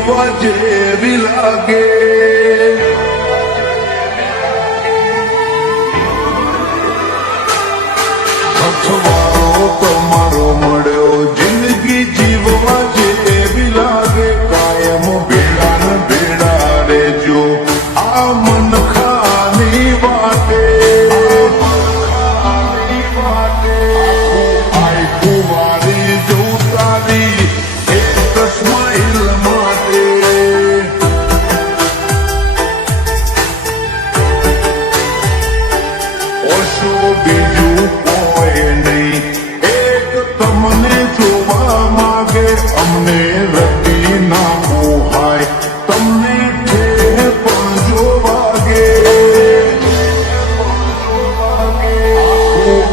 જીવવા જેવી લાગે. અથવારો તમારો મળ્યો જિંદગી જીવવા જેવી લાગે. કાયમ ભેડા ને ભેડા રેજો આ મન ખાની વાટે. આઈ કુંવારી જોતારી એક સ્માઈલ માટે. ઓછો બીજું કોઈ નહીં, એક તમને જોવા માગે. અમને રતી ના મોહાય, તમને પણ જોવાગે.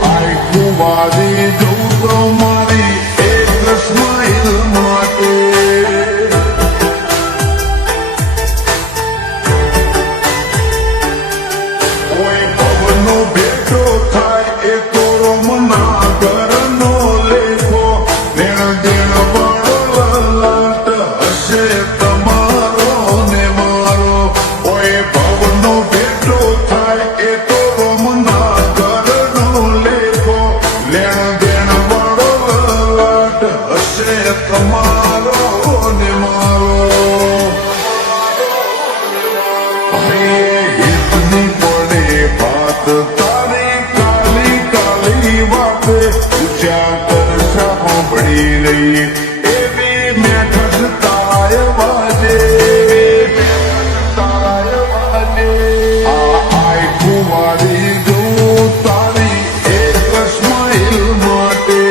આઈ કુંવારી જોઉં તમારી એક સ્માઈલ માટે. કોઈ પવનો ભેટો થાય એ તો રમના ઘરનો લેખો. દેણ દેણ વાળો લલાટ હશે તમારો ને મારો. કોઈ પવનો ભેટો થાય એ તો રમના ઘરનો લેખો. લેણ દેણ વાળો લલાટ હશે તમારો ને મારો. હિતની પડે વાત તારી કાલી કાલી વાતે. જ્યાં તરસા સાંભળી રહી એવી મેઠસ તાય વાજે. આઈ કુંવારી જોઉં તારી એક સ્માઈલ માટે.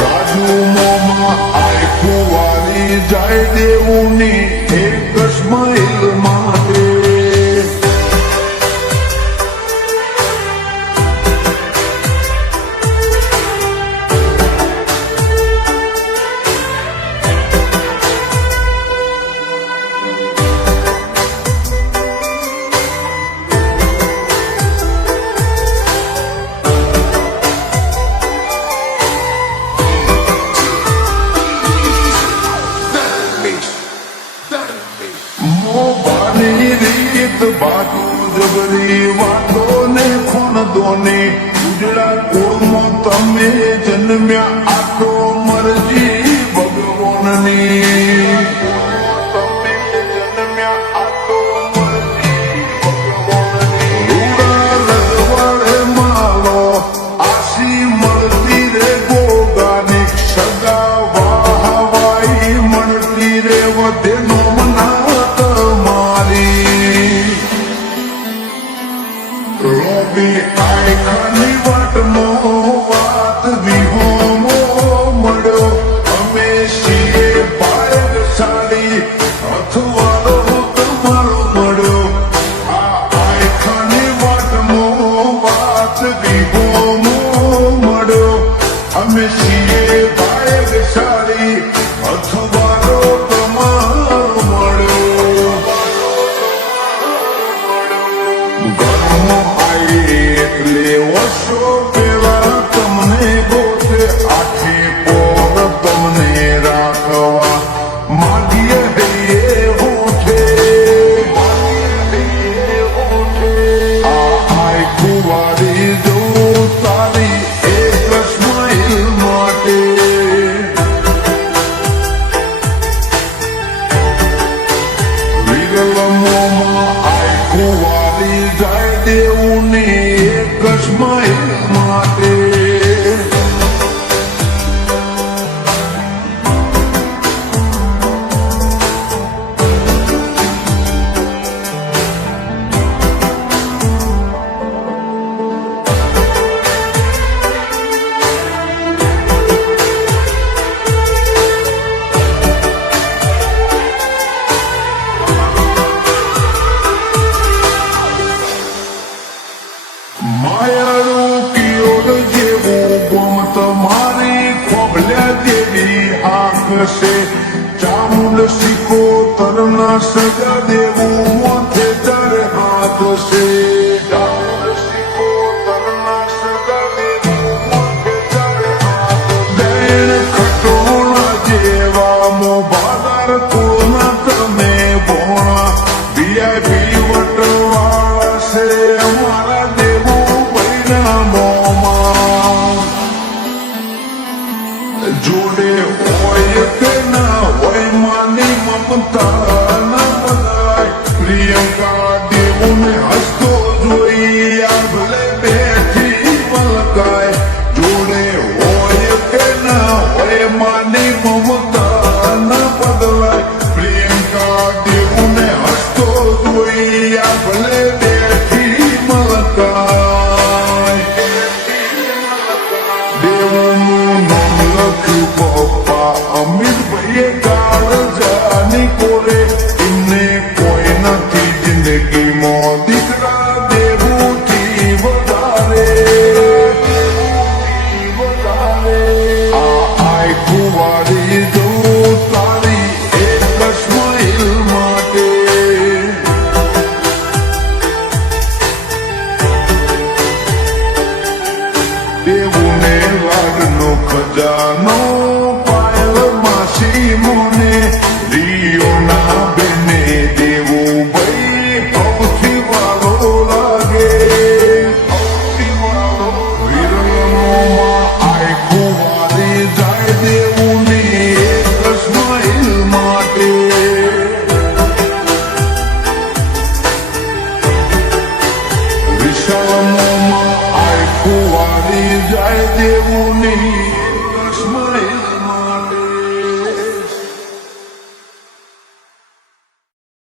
રાજુ મોમાં આઈ કુંવારી જાય દેવુંની એક સ્માઈલ માટે. મોભાની રીત બાજુ જબરી વાતો ને ખૂન દોને. ઉજળા કુળમાં તમે જન્મ્યા આ તો મરજી ભગવાનની. તમે જન્મ્યા આ તો મરજી ભગવાનની. રૂડા રજવાડે માલો આશી મળતી રે ગોગાની. સગા વાહવાઈ મળતી રે વધે નો મના તમારી. રોબી આઈ ખાની વાટનો વાત વિહોમો મળ્યો. અમે છીએ ભાગ્યશાળી અથવારો તમારો મળ્યો. આ આઈ ખાની વાટનો વાત વિહોમો મળ્યો. અમે છીએ ભાગ્યશાળી અથવારો તમારો મળ્યો. ઘરમાં આઈ એટલે વર્ષો પેલા તમને ગોતે. આખી પોર તમને રાખવા માગીએ હૈયે હોઠે. આ આઈ કુંવારી જોઉં તારી એક સ્માઈલ માટે. વિરલમોમાં આઈ કુંવારી જાય દેવુંની એક સ્માઈલ માટે. માયાળું કિયોડ જેવું ગોમ તમારી ખોભલ્યા જેવી આંખ છે. ચામુંડ સિક્કો તરના સજા દેવું મોથે તારે હાથ છે. ચામુંડ સિક્કો તરના સજા દેવું મોથે તારે હાથ જોડે હોય કે ના હોય માની મમતા ના બધાય પ્રિયંકા દેવુને હસતો જોઈ આ ભલે બેઠી મલકાય જોડે હોય કે ના હોય માની મમતા ના બદલાય પ્રિયંકા દેવુને હસતો જોઈ આ ભલે બેઠી મલકાય દેવનું નામ લખ્યું પપ્પા અમિતભાઈએ કાળજાની કોરે એમને કોઈ નથી જિંદગીમાં દીકરા દેવુથી વધારે આ આખું વારી